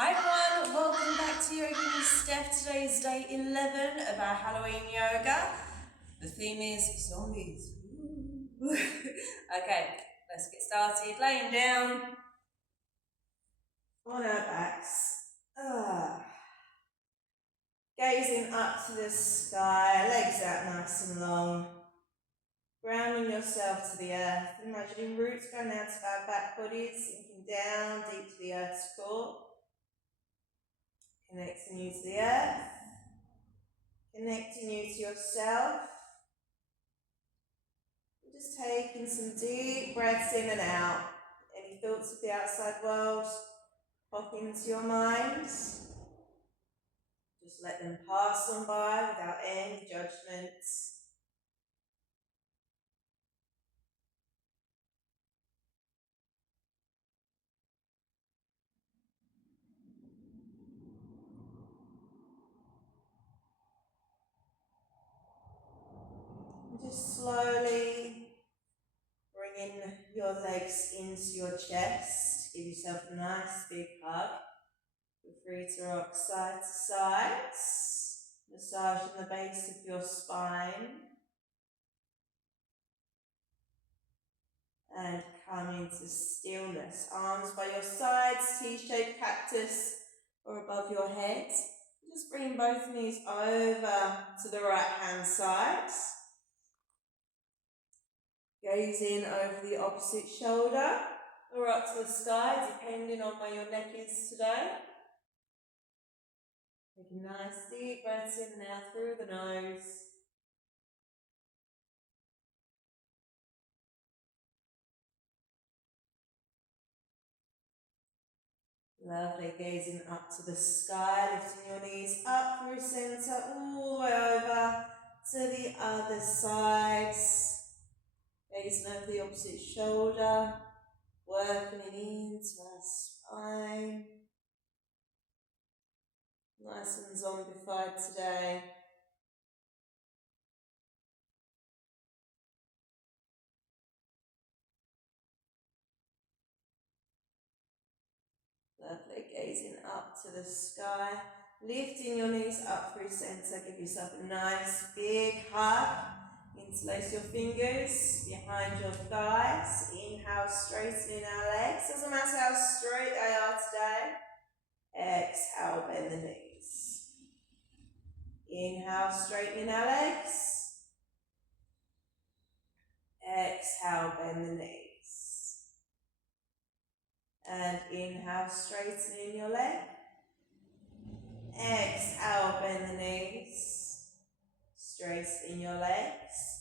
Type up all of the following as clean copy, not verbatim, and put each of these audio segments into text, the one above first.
Hi everyone, welcome back to Yogini Steph. Today is day 11 of our Halloween yoga. The theme is zombies. Okay, let's get started. Laying down on our backs. Gazing up to the sky, legs out nice and long. Grounding yourself to the earth. Imagining roots going out of our back bodies, sinking down deep to the earth's core. Connecting you to the earth. Connecting you to yourself. Just taking some deep breaths in and out. Any thoughts of the outside world pop into your mind. Just let them pass on by without any judgments. And just slowly bringing your legs into your chest. Give yourself a nice big hug. Feel free to rock side to side. Massaging the base of your spine. And come into stillness. Arms by your sides, T-shaped cactus or above your head. Just bring both knees over to the right hand side. Gazing over the opposite shoulder or up to the sky, depending on where your neck is today. Take a nice deep breath in and out through the nose. Lovely, gazing up to the sky, lifting your knees up through center, all the way over to the other side. Gazing over the opposite shoulder, working it into our spine. Nice and zombified today. Lovely, gazing up to the sky, lifting your knees up through center. Give yourself a nice big hug. Interlace your fingers behind your thighs. Inhale, straightening our legs. Doesn't matter how straight they are today. Exhale, bend the knees. Inhale, straightening our legs. Exhale, bend the knees. And inhale, straightening your leg. Exhale, bend the knees. Straighten your legs.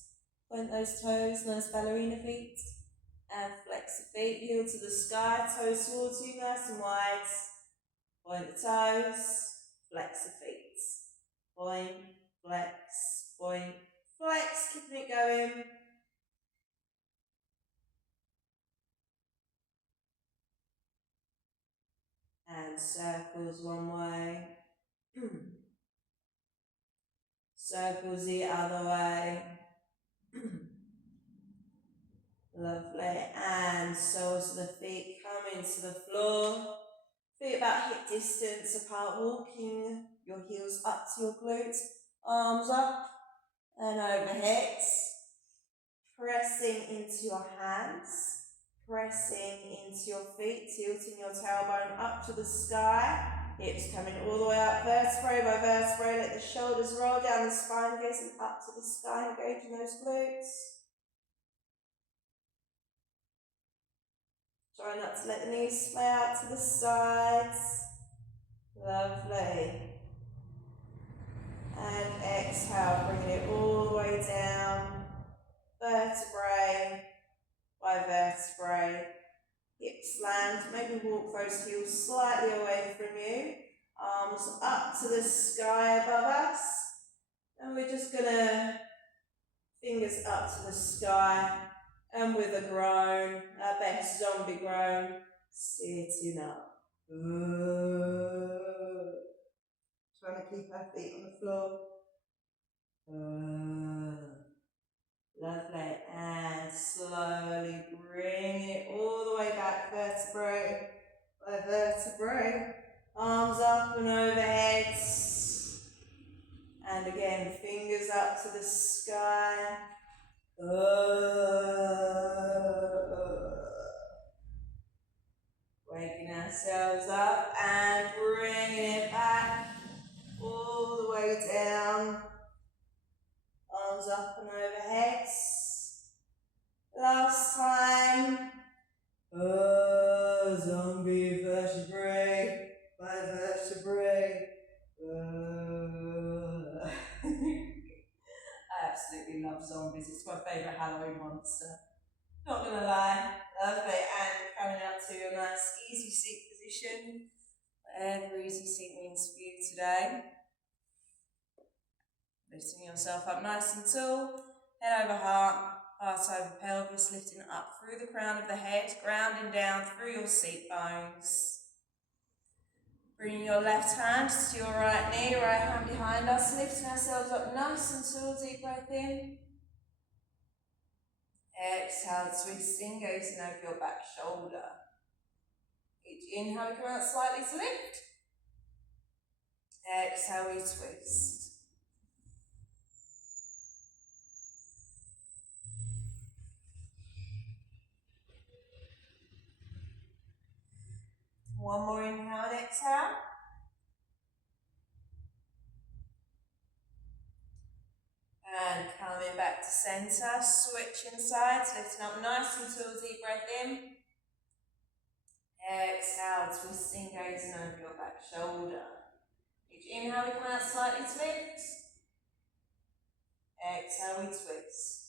Point those toes, nice ballerina feet. And flex the feet, heel to the sky, toes towards you, nice and wide. Point the toes, flex the feet. Point, flex, keeping it going. And circles one way. Circles the other way. Lovely. And soles of the feet come into the floor. Feet about hip distance apart, walking your heels up to your glutes. Arms up and overhead. Pressing into your hands. Pressing into your feet, tilting your tailbone up to the sky. Hips coming all the way up, vertebrae by vertebrae. Let the shoulders roll down the spine, gazing up to the sky, engaging those glutes. Try not to let the knees splay out to the sides. Lovely. And exhale, bringing it all the way down. Vertebrae by vertebrae. Hips land, maybe walk those heels slightly away from you. Arms up to the sky above us. And we're just gonna, fingers up to the sky. And with a groan, our best zombie groan, sitting up. Trying to keep our feet on the floor. Lovely. And slowly bring it all the way back, vertebrae by vertebrae. Arms up and overhead. And again, fingers up to the sky. Waking ourselves up and bringing it back all the way down. Arms up and overhead. Last time. Zombie vertebrae by vertebrae. I absolutely love zombies. It's my favourite Halloween monster. Not gonna lie, love it. And coming up to a nice easy seat position. Whatever easy seat means for you today. Lifting yourself up nice and tall. Head over heart, heart over pelvis, lifting up through the crown of the head, grounding down through your seat bones. Bringing your left hand to your right knee, right hand behind us, lifting ourselves up nice and tall, deep breath in. Exhale, twisting, gazing over your back shoulder. Each inhale, we come out slightly to lift. Exhale, we twist. One more inhale and exhale. And coming back to centre, switching sides, lifting up nice and tall, deep breath in. Exhale, twisting, gazing over your back shoulder. Each inhale, we come out slightly to lift. Exhale, we twist.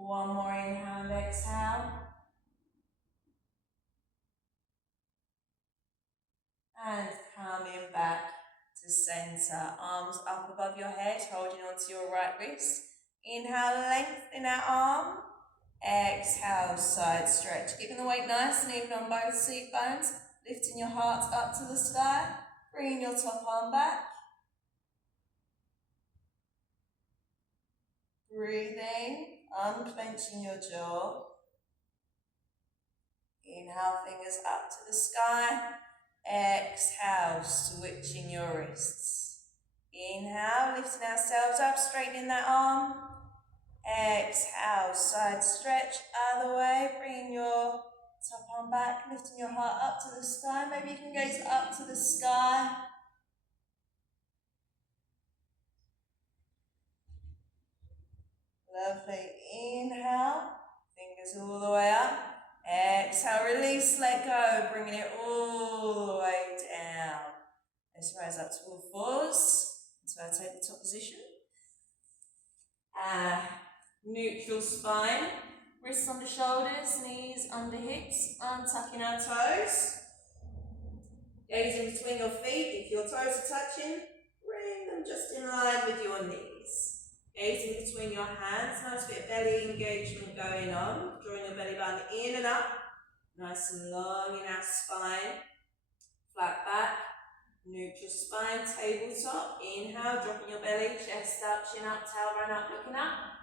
One more inhale and exhale. And coming back to centre. Arms up above your head, holding onto your right wrist. Inhale, lengthen that arm. Exhale, side stretch. Keeping the weight nice and even on both seat bones. Lifting your heart up to the sky. Bringing your top arm back. Breathing, unclenching your jaw. Inhale, fingers up to the sky. Exhale, switching your wrists. Inhale, lifting ourselves up, straightening that arm. Exhale, side stretch, other way. Bringing your top arm back, lifting your heart up to the sky. Maybe you can gaze up to the sky. Lovely. Inhale, fingers all the way up. Exhale, release, let go, bringing it all the way down. Let's rise up to all fours. So I take the top position. Neutral spine, wrists under shoulders, knees under hips, untucking our toes. Gazing between your feet, if your toes are touching, bring them just in line with your knees. Gazing between your hands, nice bit of belly engagement going on. Drawing your belly button in and up, nice and long in our spine. Flat back, neutral spine, tabletop. Inhale, dropping your belly, chest up, chin up, tailbone up, looking up.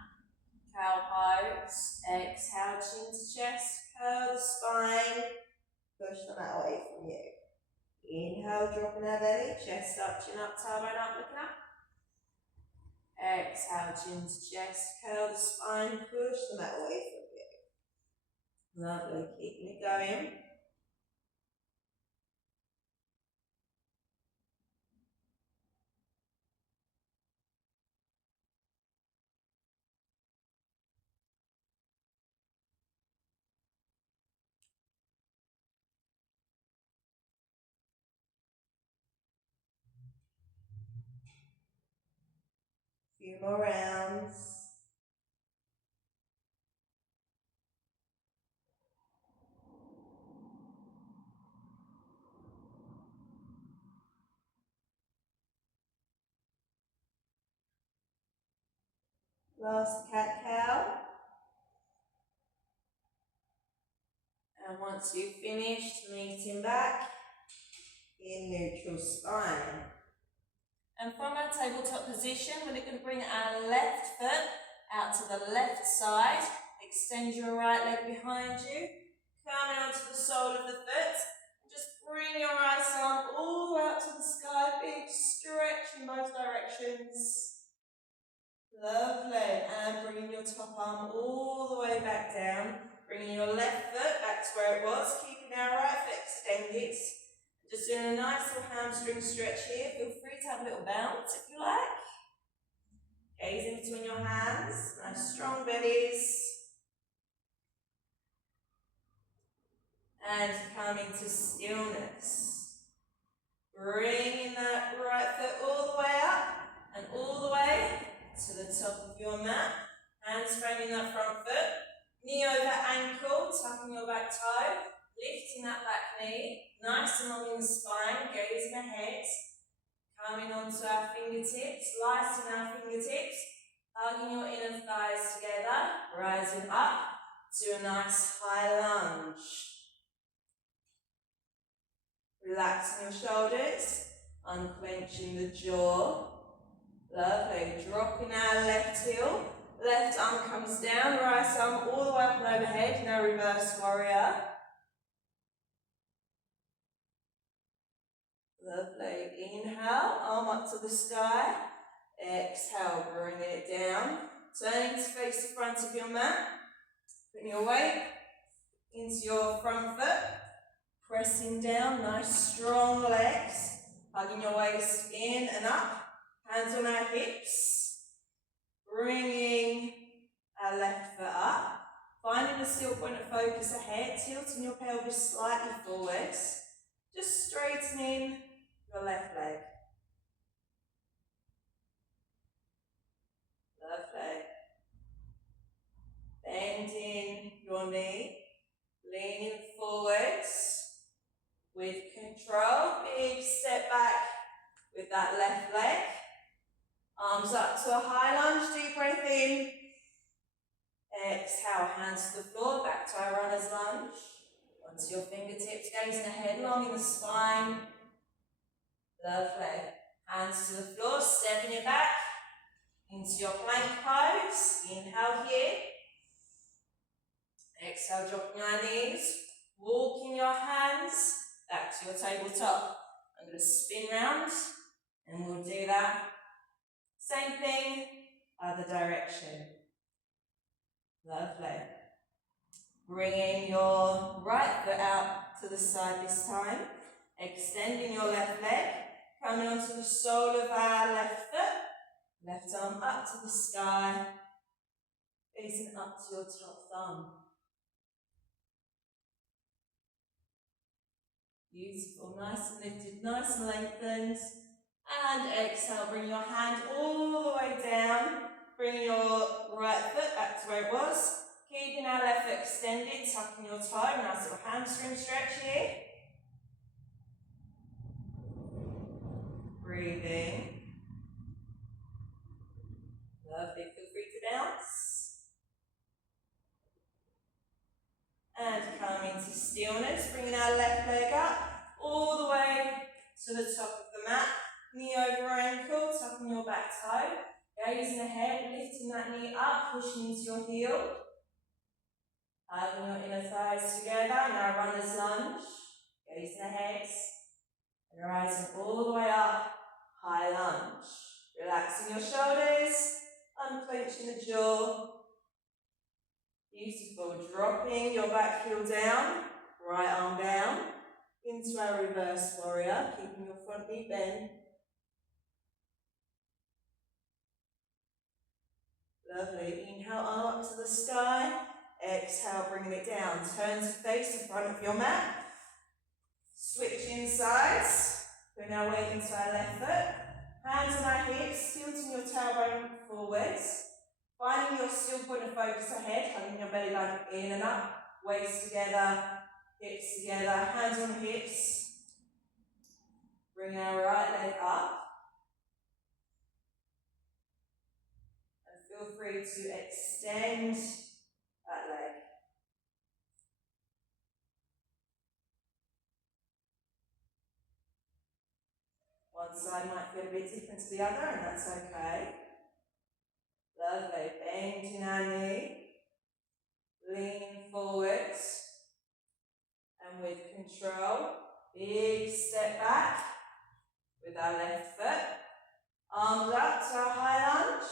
Cow pose. Exhale, chin to chest, curl the spine, push the mat away from you. Inhale, dropping our belly, chest up, chin up, tailbone up, looking up. Exhale, chin to chest, curl the spine, push the mat away from you. Lovely, keeping it going. Few more rounds. Last cat-cow. And once you've finished, meeting back in neutral spine. And from our tabletop position, we're going to bring our left foot out to the left side. Extend your right leg behind you. Coming onto the sole of the foot. And just bring your right arm all the way up to the sky. Big stretch in both directions. Lovely. And bringing your top arm all the way back down. Bringing your left foot back to where it was. Keeping our right foot extended. Just doing a nice little hamstring stretch here. Feel free to have a little bounce if you like. Gaze in between your hands. Nice strong bellies. And coming to stillness. Bringing that right foot all the way up and all the way to the top of your mat. Hands framing that front foot. Knee over ankle, tucking your back toe. Lifting that back knee, nice and long in the spine, gazing ahead. Coming onto our fingertips, lighting our fingertips, hugging your inner thighs together, rising up to a nice high lunge. Relaxing your shoulders, unclenching the jaw. Lovely, dropping our left heel, left arm comes down, right arm all the way up and overhead, now reverse warrior. Lovely. Inhale, arm up to the sky. Exhale, bring it down. Turning to face the front of your mat. Putting your weight into your front foot. Pressing down, nice strong legs. Hugging your waist in and up. Hands on our hips. Bringing our left foot up. Finding the still point of focus ahead. Tilting your pelvis slightly forwards. Just straightening your left leg. Lovely. Bending your knee, leaning forwards with control. Big step back with that left leg. Arms up to a high lunge, deep breath in. Exhale, hands to the floor, back to our runner's lunge. Onto your fingertips, gazing ahead, long in the spine. Lovely. Hands to the floor, stepping it back into your plank pose. Inhale here. Exhale, dropping our knees. Walking your hands back to your tabletop. I'm going to spin round and we'll do that. Same thing, other direction. Lovely. Bringing your right foot out to the side this time. Extending your left leg. Coming onto the sole of our left foot. Left arm up to the sky. Facing up to your top thumb. Beautiful. Nice and lifted, nice and lengthened. And exhale, bring your hand all the way down. Bring your right foot back to where it was. Keeping our left foot extended, tucking your toe. Nice little hamstring stretch here. Breathing. Lovely, feel free to bounce. And coming to stillness, bringing our left leg up, all the way to the top of the mat. Knee over ankle, tucking your back toe. Gazing ahead, lifting that knee up, pushing into your heel. Hugging your inner thighs together, now runner's lunge. Gazing ahead, and rising all the way up. High lunge. Relaxing your shoulders, unclenching the jaw. Beautiful. Dropping your back heel down, right arm down, into our reverse warrior, keeping your front knee bent. Lovely. Inhale, arm up to the sky. Exhale, bringing it down. Turn to face the front of your mat. Switching sides. We're now weight into our left foot. Hands on our hips, tilting your tailbone forwards. Finding your still point of focus ahead, hugging your belly button in and up. Waist together, hips together, hands on hips. Bring our right leg up. And feel free to extend that leg. Once One side might feel a bit different to the other, and that's okay. Lovely. Bending our knee, lean forwards, and with control, big step back with our left foot. Arms up to our high lunge.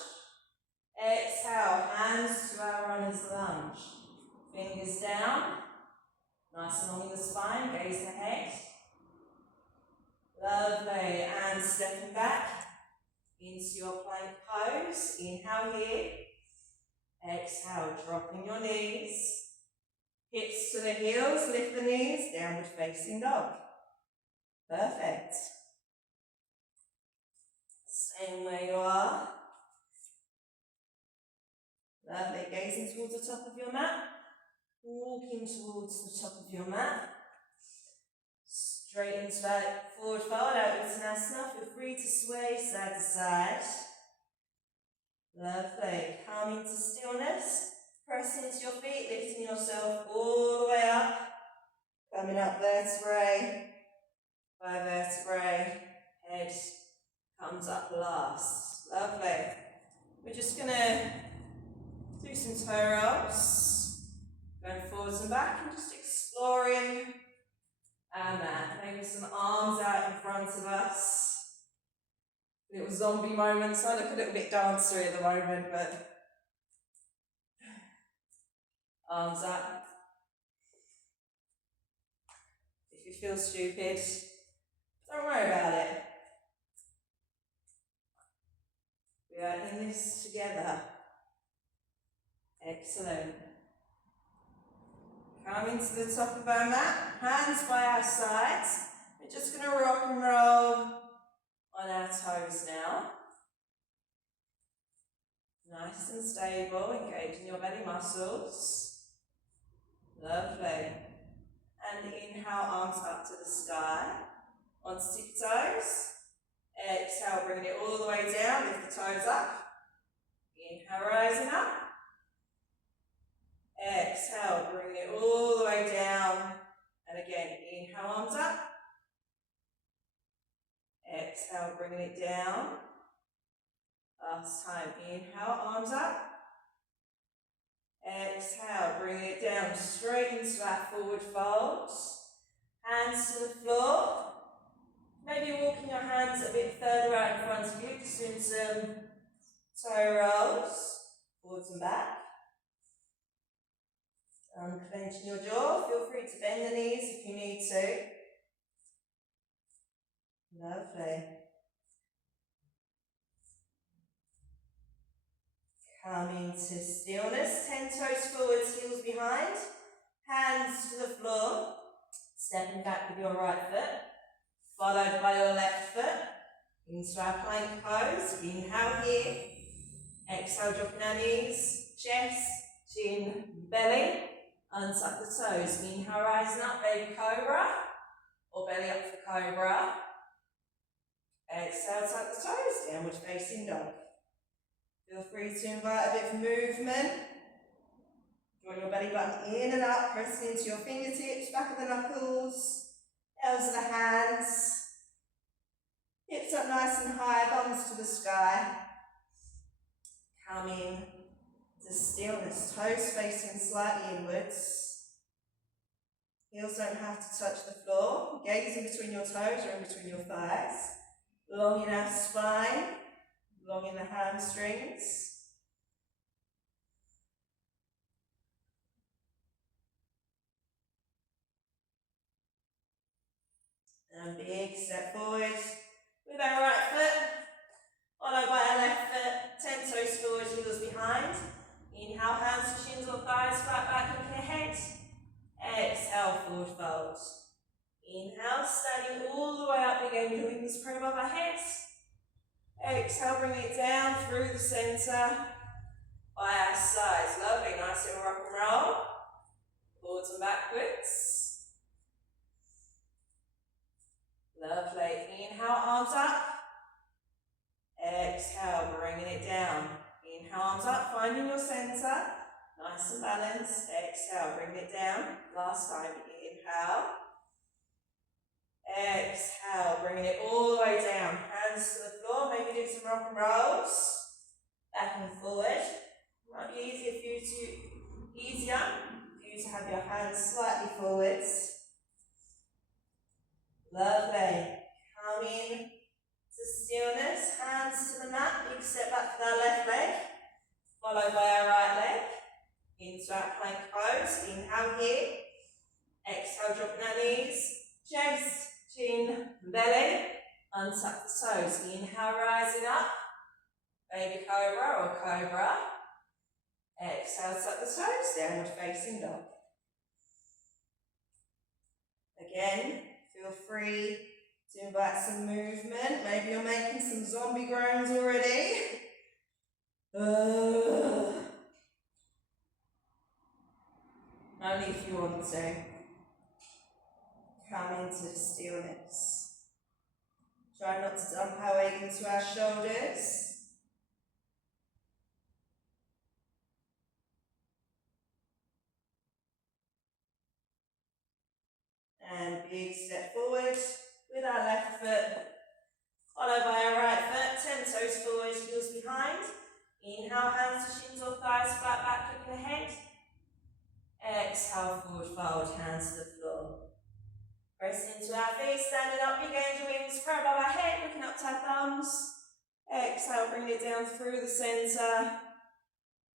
Exhale, hands to our runner's lunge. Fingers down, nice and long in the spine, gaze ahead. Lovely, and stepping back into your plank pose. Inhale here. Exhale, dropping your knees. Hips to the heels, lift the knees, downward facing dog. Perfect. Staying where you are. Lovely, gazing towards the top of your mat. Walking towards the top of your mat. Straight into that forward fold, out Uttanasana. Feel free to sway side to side. Lovely. Coming to stillness. Press into your feet, lifting yourself all the way up. Coming up vertebrae by vertebrae. Head comes up last. Lovely. We're just going to do some toe rolls. Going forwards and back and just exploring our mat. Maybe some arms out in front of us. Little zombie moments. I look a little bit dancery at the moment, but arms up. If you feel stupid, don't worry about it. We are in this together. Excellent. Coming to the top of our mat, hands by our sides. We're just going to rock and roll on our toes now. Nice and stable, engaging your belly muscles. Lovely. And inhale, arms up to the sky. On stick toes. Exhale, bringing it all the way down, lift the toes up. Inhale, rising up. Exhale, bringing it all the way down. And again, inhale, arms up. Exhale, bringing it down. Last time, inhale, arms up. Exhale, bringing it down straight into our forward fold. Hands to the floor. Maybe walking your hands a bit further out in front of you, just doing some toe rolls, forwards and back. Clenching your jaw, feel free to bend the knees if you need to. Lovely. Coming to stillness, 10 toes forwards, heels behind. Hands to the floor. Stepping back with your right foot, followed by your left foot. Into our plank pose. Inhale here. Exhale, dropping our knees, chest, chin, belly. Untuck the toes. Inhale, rising up, baby cobra. Or belly up for cobra. Exhale, tuck the toes, downward facing dog. Feel free to invite a bit of movement. Draw your belly button in and up, pressing into your fingertips, back of the knuckles, elbows of the hands. Hips up nice and high, bums to the sky. Coming to stillness, toes facing slightly inwards. Heels don't have to touch the floor. Gaze in between your toes or in between your thighs. Long in our spine, long in the hamstrings. And big step forward with our right foot, followed by our left foot. 10 toes forward, heels behind. Inhale, hands to shins or thighs, flat back, looking ahead. Exhale, forward fold. Inhale, standing all the way up again, your wings spread above our heads. Exhale, bring it down through the centre by our sides. Lovely, nice little rock and roll. Forwards and backwards. Lovely. Inhale, arms up. Exhale, bringing it down. Inhale, arms up, finding your centre. Nice and balanced. Exhale, bring it down. Last time, inhale. Exhale, bringing it all the way down. Hands to the floor, maybe do some rock and rolls. Back and forward. Might be easier for you to have your hands slightly forwards. Lovely. Come in to stillness, hands to the mat. Big step back for that left leg, followed by our right leg. Into our plank pose. Inhale here. Exhale, dropping our knees. Chest, chin, belly. Untuck the toes. Inhale, rising up. Baby cobra or cobra. Exhale, tuck the toes. Downward facing dog. Again, feel free to invite some movement. Maybe you're making some zombie groans already. Only if you want to. Come into stillness. Try not to dump our weight into our shoulders. And big step forward with our left foot, followed by our right foot, 10 toes forward, heels behind. Inhale, hands to shins or thighs, flat back, looking ahead. Exhale, forward fold, hands to the floor. Press into our feet, standing up, big angel wings, pro above our head, looking up to our thumbs. Exhale, bring it down through the centre,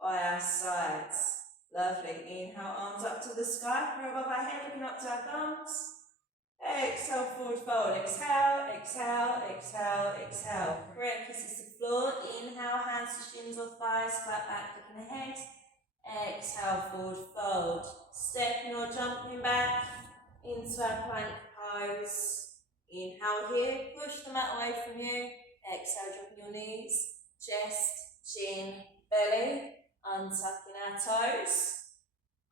by our sides. Lovely. Inhale, arms up to the sky, pro above our head, looking up to our thumbs. Exhale, forward fold. Exhale, exhale, exhale, exhale. Correct, kisses the floor. Inhale, hands to shins or thighs, flat back, looking ahead. Exhale, forward fold. Stepping or jumping back into our plank pose. Inhale here, push the mat away from you. Exhale, dropping your knees, chest, chin, belly. Untucking our toes.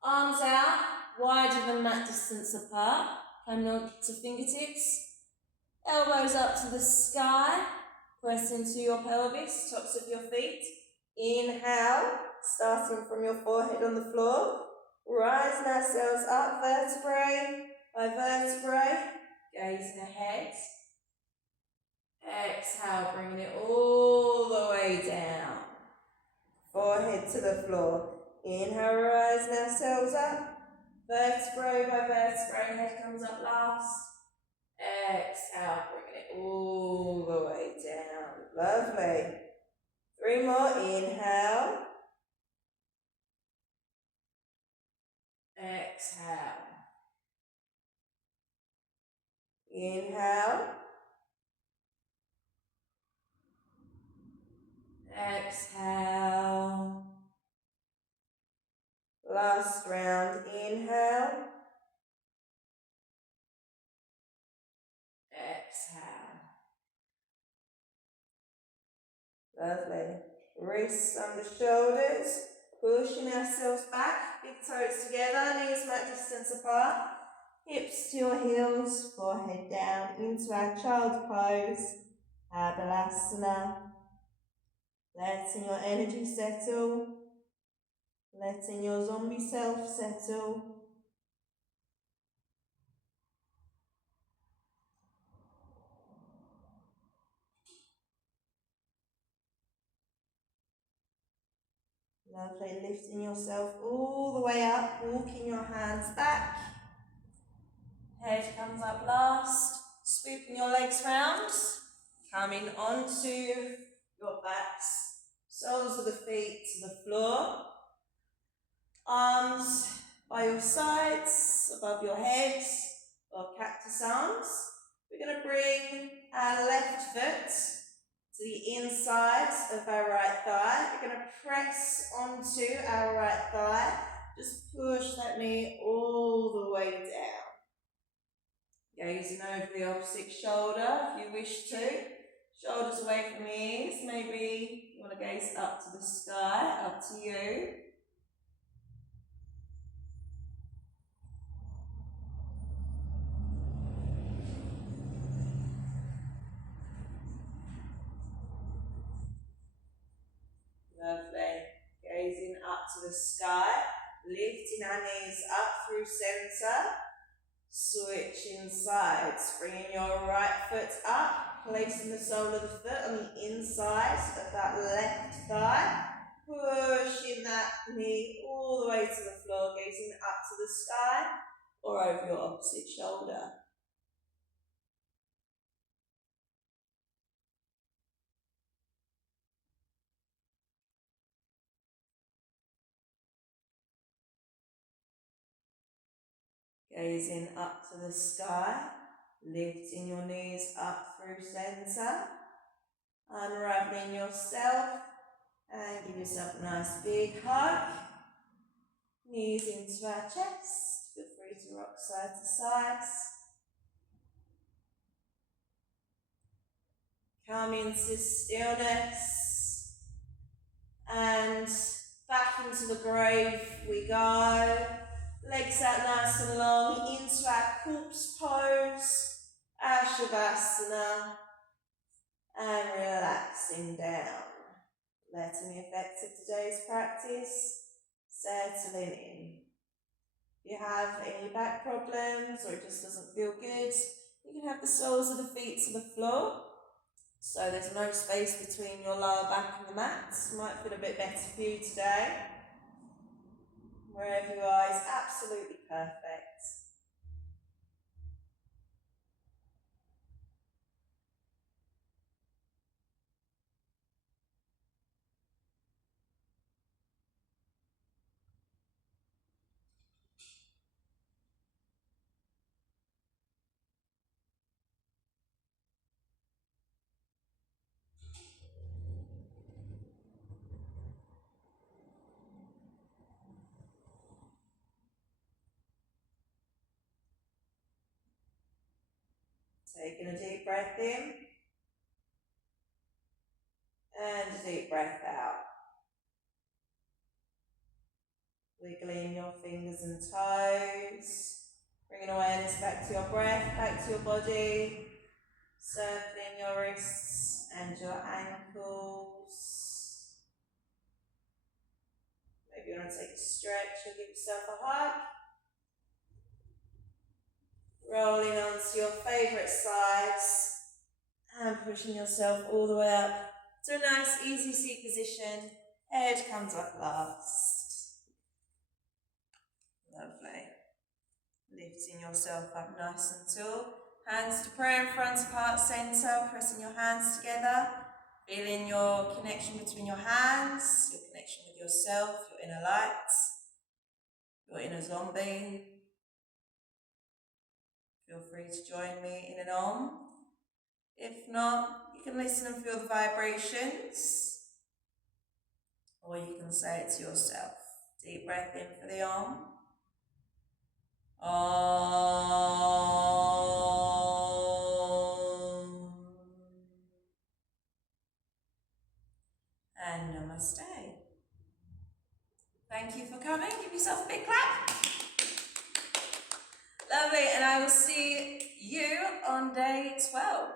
Arms out, wider than mat distance apart. Coming on to fingertips. Elbows up to the sky. Press into your pelvis, tops of your feet. Inhale, starting from your forehead on the floor. Rising ourselves up, vertebrae by vertebrae. Gazing ahead. Exhale, bringing it all the way down. Forehead to the floor. Inhale, rising ourselves up. Vertebrae by vertebrae, head comes up last. Exhale, bringing it all the way down. Lovely. 3 more. Inhale. Exhale. Inhale. Exhale. Last round. Inhale. Exhale. Lovely. Wrists under shoulders. Pushing ourselves back. Big toes together. Knees mat distance apart. Hips to your heels. Forehead down into our child pose. Balasana. Letting your energy settle. Letting your zombie self settle. Lovely, lifting yourself all the way up, walking your hands back. Head comes up last, swooping your legs round, coming onto your backs, soles of the feet to the floor. Arms by your sides, above your head, or cactus arms. We're going to bring our left foot to the inside of our right thigh. We're going to press onto our right thigh. Just push that knee all the way down. Gazing over the opposite shoulder if you wish to. Shoulders away from the ears. Maybe you want to gaze up to the sky, up to you. Lovely. Gazing up to the sky, lifting our knees up through centre. Switching sides, bringing your right foot up, placing the sole of the foot on the inside of that left thigh, pushing that knee all the way to the floor, gazing up to the sky or over your opposite shoulder. Gazing up to the sky, lifting your knees up through center, unraveling yourself, and give yourself a nice big hug. Knees into our chest, feel free to rock side to side. Come into stillness, and back into the grave we go. Legs out nice and long, into our corpse pose, our Shavasana, and relaxing down. Letting the effects of today's practice settling in. If you have any back problems or it just doesn't feel good, you can have the soles of the feet to the floor. So there's no space between your lower back and the mat. Might feel a bit better for you today. Wherever you are is absolutely perfect. Taking a deep breath in and a deep breath out. Wiggling your fingers and toes, bringing awareness back to your breath, back to your body, circling your wrists and your ankles. Maybe you want to take a stretch or give yourself a hug. Rolling onto your favourite sides and pushing yourself all the way up to a nice easy seat position. Head comes up last. Lovely. Lifting yourself up nice and tall. Hands to prayer in front of heart centre, pressing your hands together. Feeling your connection between your hands, your connection with yourself, your inner light, your inner zombie. Feel free to join me in an Om. If not, you can listen and feel the vibrations, or you can say it to yourself. Deep breath in for the Om. Om. And Namaste. Thank you for coming. Give yourself a big clap. Lovely, and I will see you on day 12.